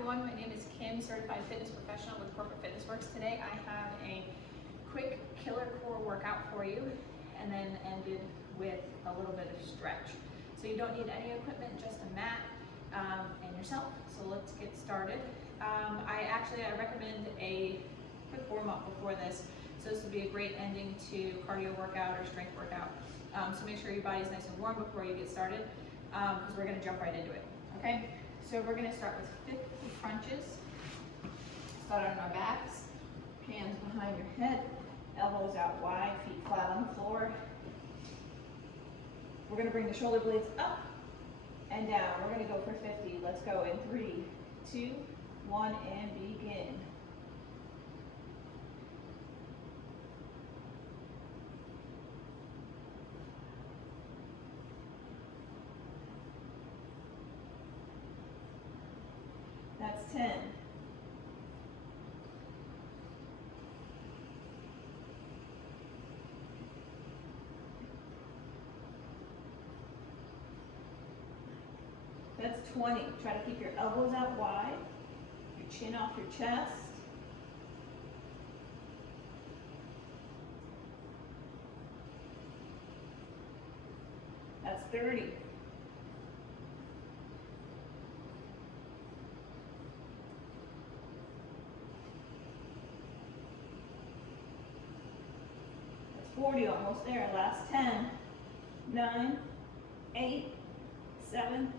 everyone, my name is Kim, Certified Fitness Professional with Corporate Fitness Works. Today I have a quick killer core workout for you and then ended with a little bit of stretch. So you don't need any equipment, just a mat and yourself. So let's get started. I recommend a quick warm up before this. So this would be a great ending to cardio workout or strength workout. So make sure your body's nice and warm before you get started because we're gonna jump right into it, okay? So we're gonna start with 50 crunches. Start on our backs, hands behind your head, elbows out wide, feet flat on the floor. We're gonna bring the shoulder blades up and down. We're gonna go for 50. Let's go in 3, 2, 1, and begin. That's 10. That's 20. Try to keep your elbows out wide, your chin off your chest. That's 30. That's 40, almost there. Last 10, 9, 8, 7,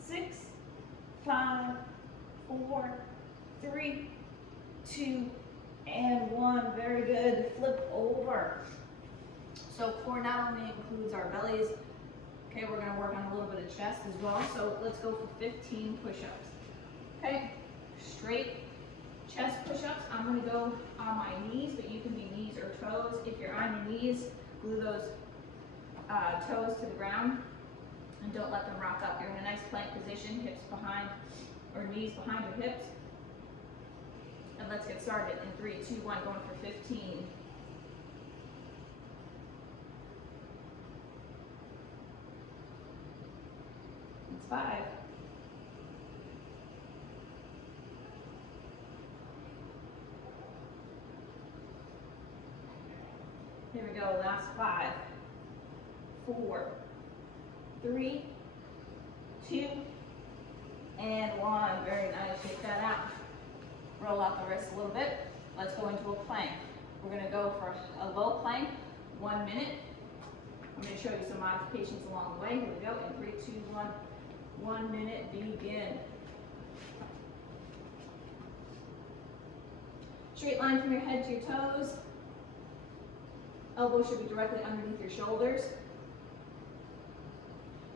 6, 5, 4, 3, 2, and 1. Very good. Flip over. So core not only includes our bellies, okay, we're going to work on a little bit of chest as well. So let's go for 15 push-ups. Okay, straight chest push-ups. I'm going to go on my knees, but you can be knees or toes. If you're on your knees, glue those toes to the ground. And don't let them rock up. You're in a nice plank position, hips behind, or knees behind your hips. And let's get started in 3, 2, 1, going for 15. It's 5. Here we go, last 5, 4, 3, 2, and 1. Very nice. Shake that out. Roll out the wrists a little bit. Let's go into a plank. We're going to go for a low plank, 1 minute. I'm going to show you some modifications along the way. Here we go. In 3, 2, 1. 1 minute, begin. Straight line from your head to your toes. Elbows should be directly underneath your shoulders.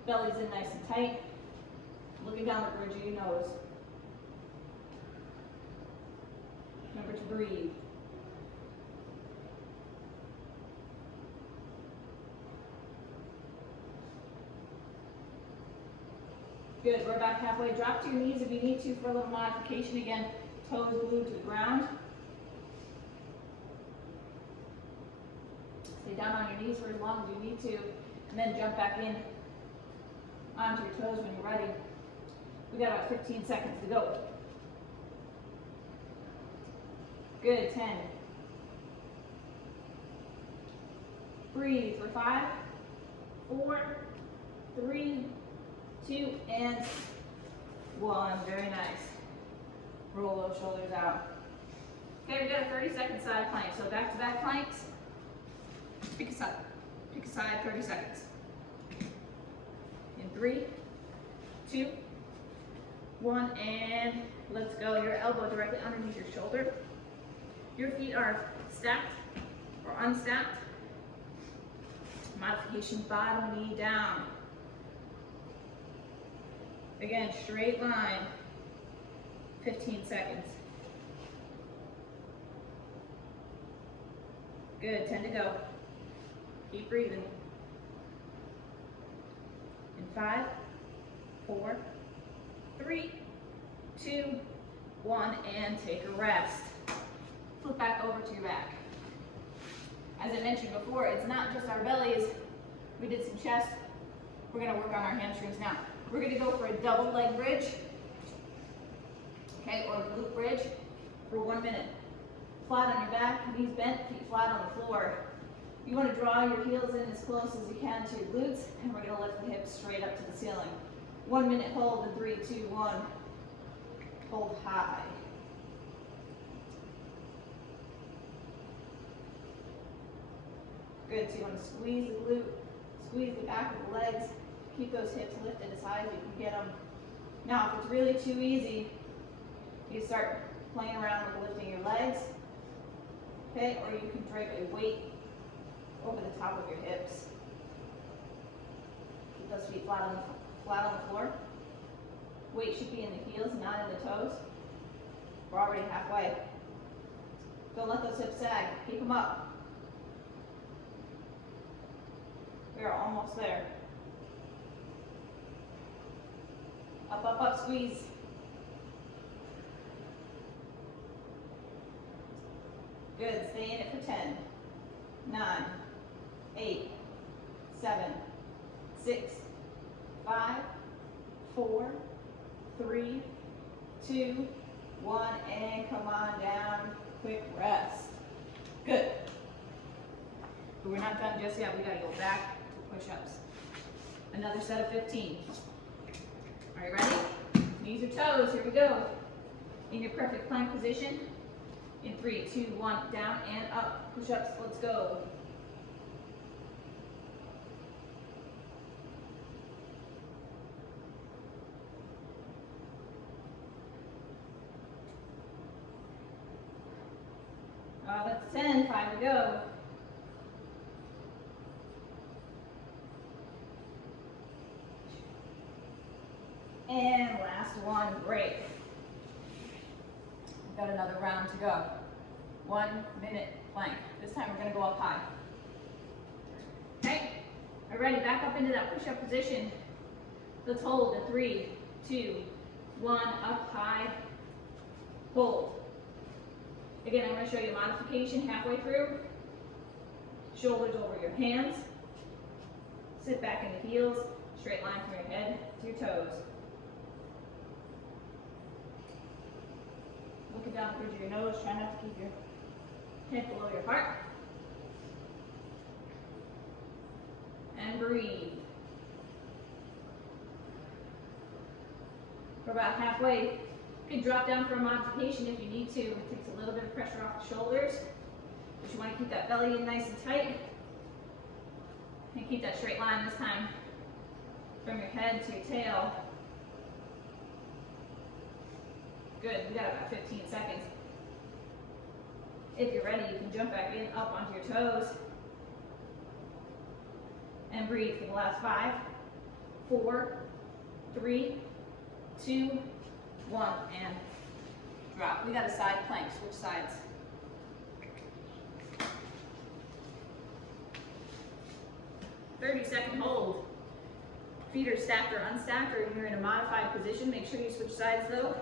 Belly's in nice and tight. Looking down the bridge of your nose. Remember to breathe. Good, we're back halfway. Drop to your knees if you need to for a little modification. Again, toes glued to the ground. Stay down on your knees for as long as you need to, and then jump back in onto your toes when you're ready. We got about 15 seconds to go. Good, 10. Breathe for 5, 4, 3, 2, and 1. Very nice. Roll those shoulders out. Okay, we got a 30-second side plank. So back-to-back planks. Pick a side. Pick a side, 30 seconds. In 3, 2, 1, and let's go. Your elbow directly underneath your shoulder. Your feet are stacked or unstacked. Modification, bottom knee down. Again, straight line, 15 seconds. Good, 10 to go. Keep breathing. In 5, 4, 3, 2, 1, and take a rest. Flip back over to your back. As I mentioned before, it's not just our bellies. We did some chest. We're gonna work on our hamstrings now. We're gonna go for a double leg bridge. Okay, or glute bridge for 1 minute. Flat on your back, knees bent, feet flat on the floor. You want to draw your heels in as close as you can to your glutes, and we're going to lift the hips straight up to the ceiling. 1 minute hold in 3, 2, 1. Hold high. Good, so you want to squeeze the glute, squeeze the back of the legs, keep those hips lifted as high as you can get them. Now, if it's really too easy, you start playing around with lifting your legs, okay, or you can drape a weight over the top of your hips. Keep those feet flat on the floor. Weight should be in the heels, not in the toes. We're already halfway. Don't let those hips sag. Keep them up. We are almost there. Up, up, up, squeeze. Good, stay in it for 10, 9, 8, 7, 6, 5, 4, 3, 2, 1, and come on down, quick rest. Good. But we're not done just yet, we gotta go back to push-ups. Another set of 15. Are you ready? Knees or toes, here we go. In your perfect plank position. In 3, 2, 1, down and up. Push-ups, let's go. That's 10, 5 to go. And last one, break. We've got another round to go. 1 minute plank. This time we're gonna go up high. Okay, all right, ready, back up into that push-up position. Let's hold in 3, 2, 1, up high, hold. Again, I'm gonna show you a modification halfway through. Shoulders over your hands. Sit back in the heels, straight line from your head to your toes. Looking down the bridge of your nose, try not to keep your head below your heart. And breathe. We're about halfway. You can drop down for a modification if you need to. It takes a little bit of pressure off the shoulders. But you want to keep that belly in nice and tight. And keep that straight line this time from your head to your tail. Good, we got about 15 seconds. If you're ready, you can jump back in, up onto your toes. And breathe for the last 5, 4, 3, 2, 1, and drop. We got a side plank, switch sides. "30-second hold. Feet are stacked or unstacked, or you're in a modified position. Make sure you switch sides though.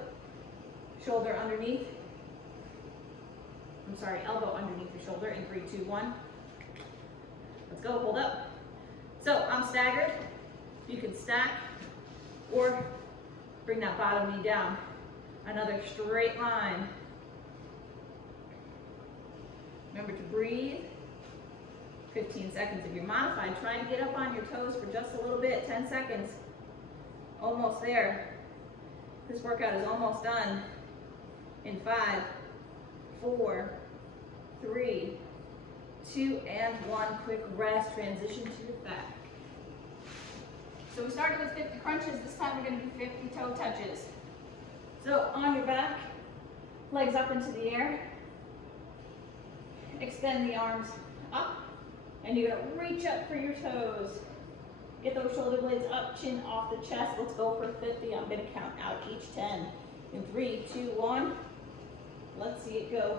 Shoulder underneath. I'm sorry, elbow underneath your shoulder in 3, 2, 1. Let's go, hold up. So I'm staggered. You can stack or bring that bottom knee down. Another straight line. Remember to breathe. 15 seconds. If you're modified, try to get up on your toes for just a little bit. 10 seconds. Almost there. This workout is almost done. In 5, 4, 3, 2, and 1. Quick rest. Transition to your back. So we started with 50 crunches. This time we're going to do 50 toe touches. So on your back, legs up into the air. Extend the arms up. And you're going to reach up for your toes. Get those shoulder blades up, chin off the chest. Let's go for 50. I'm going to count out each 10. In 3, 2, 1. Let's see it go.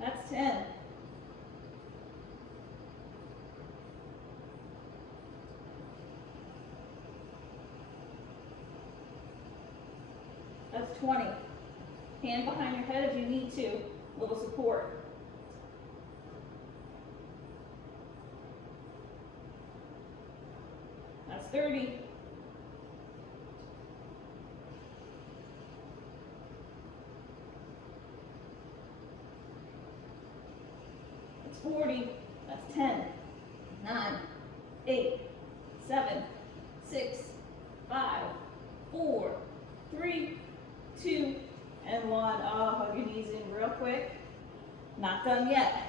That's 10. That's 20. Hand behind your head if you need to. A little support. 30. That's 40. That's 10, 9, 8, 7, 6, 5, 4, 3, 2, and 1. Oh, hug your knees in real quick. Not done yet.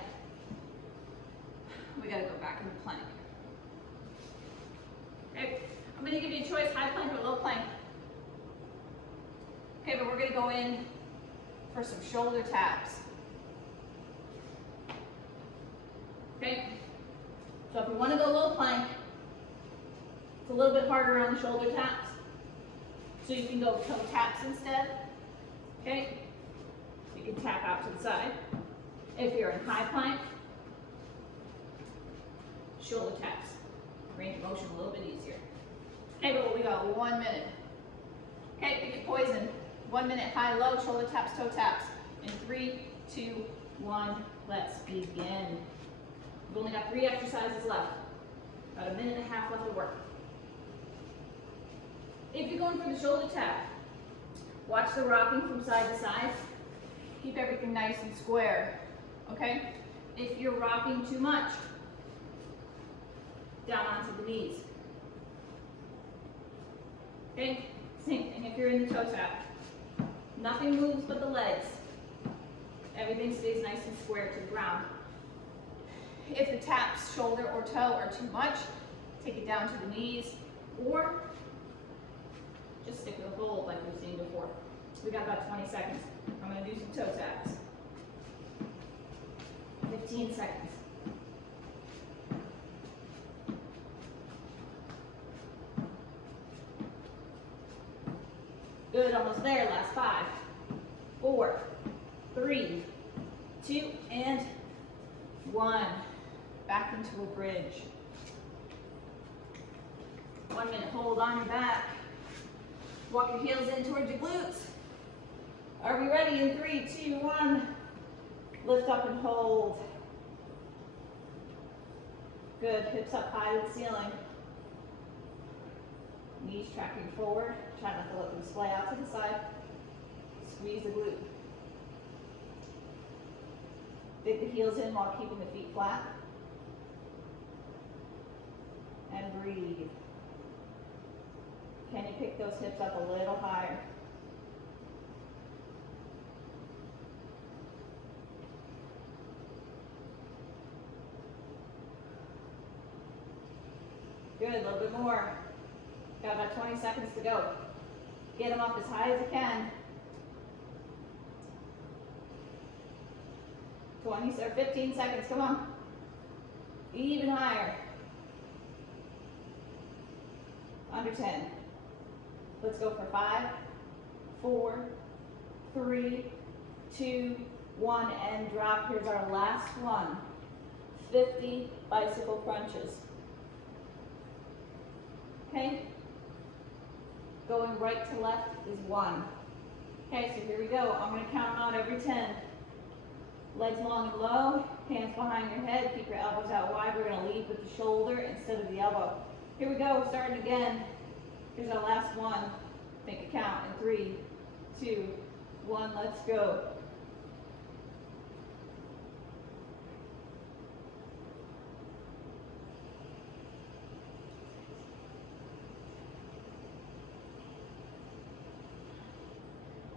We gotta go back into plank. Okay, I'm gonna give you a choice, high plank or low plank. Okay, but we're gonna go in for some shoulder taps. Okay, so if you wanna go low plank, it's a little bit harder on the shoulder taps. So you can go toe taps instead. Okay, you can tap out to the side. If you're in high plank, shoulder taps. Range of motion a little bit easier. Okay, but we got 1 minute. Okay, pick your poison. 1 minute, high, low, shoulder taps, toe taps. In 3, 2, 1, let's begin. We've only got 3 exercises left. About 1.5 minutes left to work. If you're going for the shoulder tap, watch the rocking from side to side. Keep everything nice and square, okay? If you're rocking too much, down onto the knees. Okay, same thing if you're in the toe tap. Nothing moves but the legs. Everything stays nice and square to the ground. If the taps, shoulder or toe, are too much, take it down to the knees, or just stick with a hold like we've seen before. We got about 20 seconds. I'm going to do some toe taps. 15 seconds. Good, almost there. Last 5, 4, 3, 2, and 1. Back into a bridge. 1 minute hold on your back. Walk your heels in towards your glutes. Are we ready? In 3, 2, 1. Lift up and hold. Good, hips up high to the ceiling. Knees tracking forward. Try not to let them splay out to the side. Squeeze the glute. Dig the heels in while keeping the feet flat. And breathe. Can you pick those hips up a little higher? Good, a little bit more. Got about 20 seconds to go. Get them up as high as you can. 20 or 15 seconds, come on. Even higher. Under 10. Let's go for 5, 4, 3, 2, 1, and drop. Here's our last one. 50 bicycle crunches. Okay? Going right to left is 1. Okay, so here we go. I'm going to count them out every 10. Legs long and low, hands behind your head, keep your elbows out wide. We're going to lead with the shoulder instead of the elbow. Here we go, starting again. Here's our last one. Make a count in 3, 2, 1, let's go.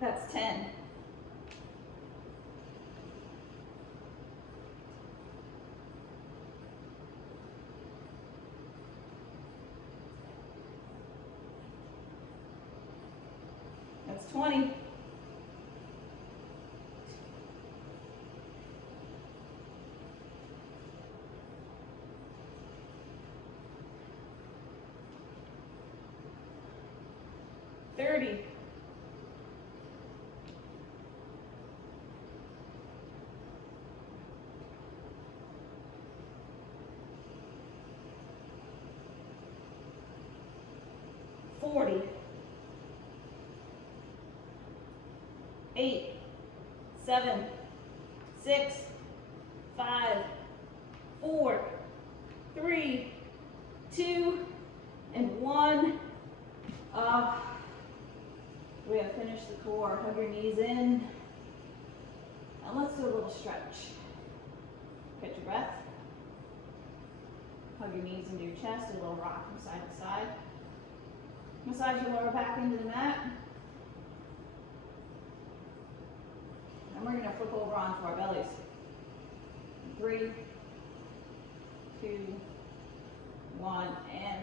That's 10. That's 20. $30. 40. 8, 7, 6, 5, 4, 3, 2, and 1. We have finished the core. Hug your knees in. And let's do a little stretch. Catch your breath. Hug your knees into your chest. Do a little rock from side to side. Massage your lower back into the mat. And we're going to flip over onto our bellies. 3, 2, 1, and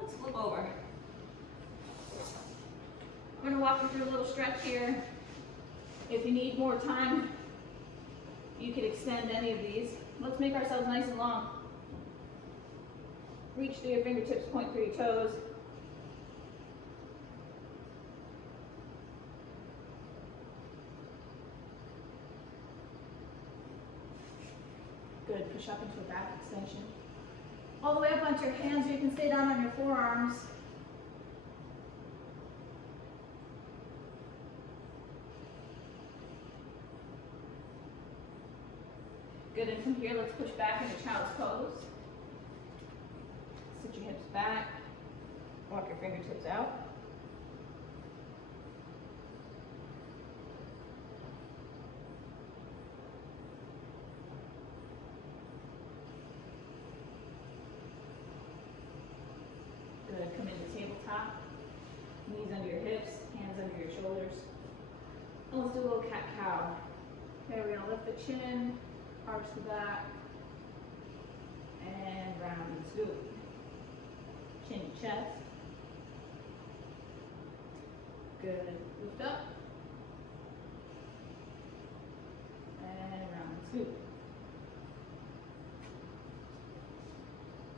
let's flip over. We're going to walk you through a little stretch here. If you need more time, you can extend any of these. Let's make ourselves nice and long. Reach through your fingertips, point through your toes. Good, push up into a back extension. All the way up onto your hands, you can stay down on your forearms. Good, and from here, let's push back into child's pose. Sit your hips back, walk your fingertips out. Good, come into tabletop, knees under your hips, hands under your shoulders. And let's do a little cat-cow. Okay, we're gonna lift the chin, arch the back, and round and scoop. Chin to chest. Good, lift up, and round and scoop.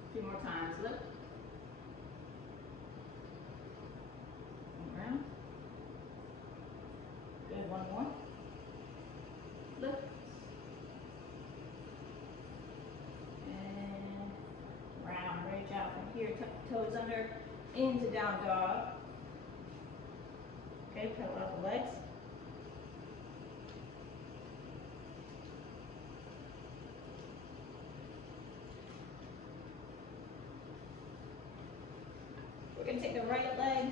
A few more times, lift. And round. Good, one more. Lift. Reach out from here, toes under, into down dog. Okay, pedal out the legs. We're going to take the right leg,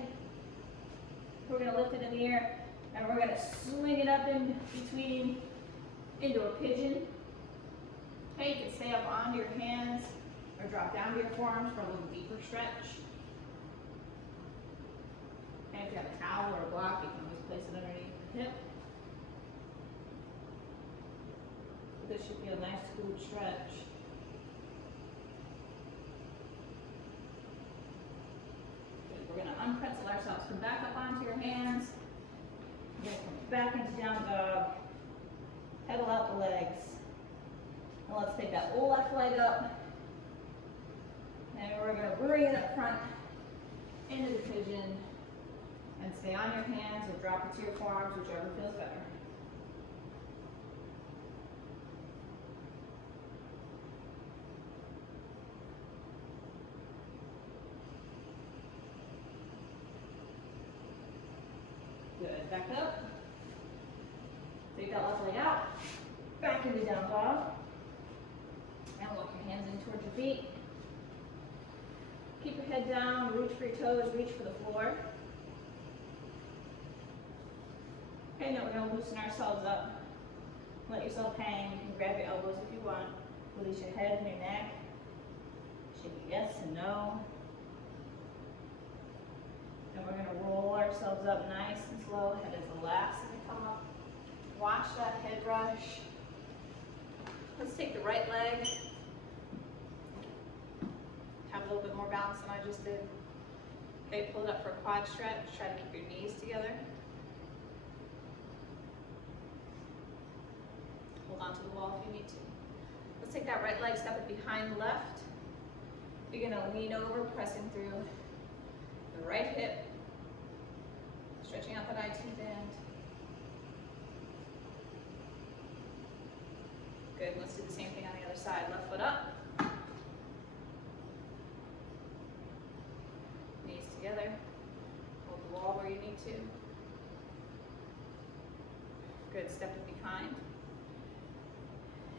we're going to lift it in the air, and we're going to swing it up in between into a pigeon. Okay, you can stay up onto your hands or drop down to your forearms for a little deeper stretch. And if you have a towel or a block, you can always place it underneath the hip. This should feel a nice, smooth stretch. Good. We're going to unpretzel ourselves. Come back up onto your hands. We're going to come back into down dog. Pedal out the legs. And let's take that left leg up. And we're going to bring it up front into the pigeon and stay on your hands or drop it to your forearms, whichever feels better. Good. Back up. Take that left leg out. Back into down dog. And walk your hands in towards your feet. Keep your head down, reach for your toes, reach for the floor. Okay, now we're going to loosen ourselves up. Let yourself hang. You can grab your elbows if you want. Release your head and your neck. Shake yes and no. And we're going to roll ourselves up nice and slow. Head is the last thing to come up. Watch that head rush. Let's take the right leg. Have a little bit more balance than I just did. Okay, pull it up for a quad stretch. Try to keep your knees together. Hold on to the wall if you need to. Let's take that right leg, step it behind the left. You're going to lean over, pressing through the right hip. Stretching out that IT band. Good, let's do the same thing on the other side. Left foot up. Knees together. Hold the wall where you need to. Good, step it behind.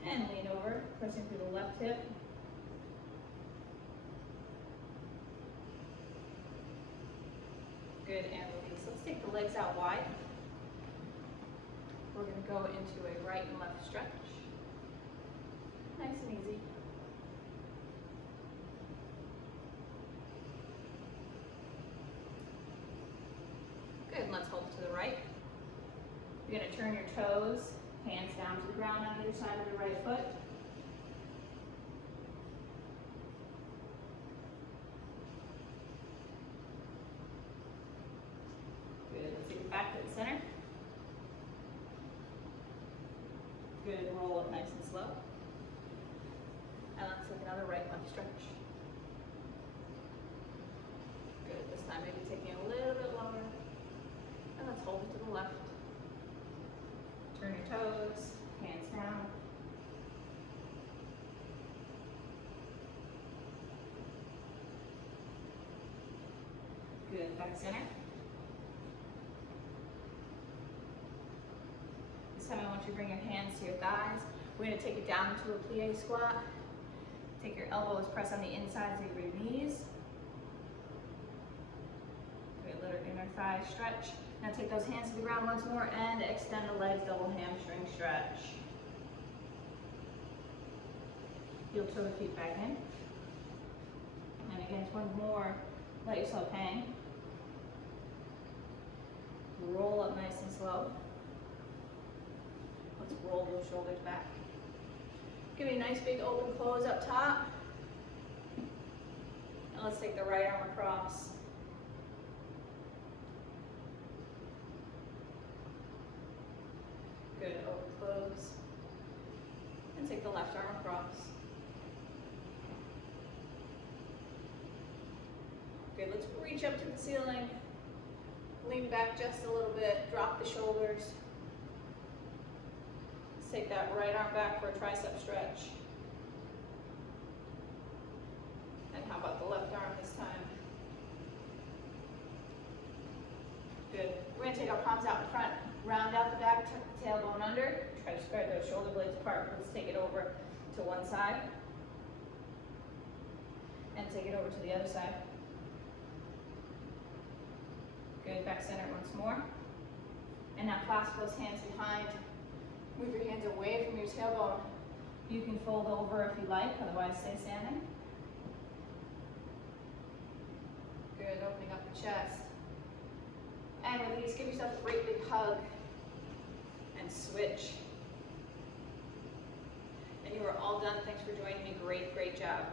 And lean over, pressing through the left hip. Good, and release. Let's take the legs out wide. We're going to go into a right and left stretch. Nice and easy. Good, and let's hold it to the right. You're going to turn your toes, hands down to the ground on either side of the right foot. Good, let's take it back to the center. Good, roll it nice and slow. And let's take another right left stretch. Good, this time maybe taking it a little bit lower. And let's hold it to the left. Turn your toes, hands down. Good, back center. This time I want you to bring your hands to your thighs. We're going to take it down into a plie squat. Take your elbows, press on the insides of your knees. Good, let our inner thighs stretch. Now take those hands to the ground once more and extend the legs, double hamstring stretch. Heel toe the feet back in. And again, one more, let yourself hang. Roll up nice and slow. Let's roll those shoulders back. Give me a nice big open close up top. And let's take the right arm across. Good, open close. And take the left arm across. Good, let's reach up to the ceiling. Lean back just a little bit, drop the shoulders. Let's take that right arm back for a tricep stretch. And how about the left arm this time? Good. We're going to take our palms out in front, round out the back, tuck the tailbone under, try to spread those shoulder blades apart. Let's take it over to one side and take it over to the other side. Good, back center once more. And now clasp those hands behind. Move your hands away from your tailbone. You can fold over if you like, otherwise stay standing. Good, opening up the chest. And release, give yourself a great big hug. And switch. And you are all done. Thanks for joining me. Great, great job.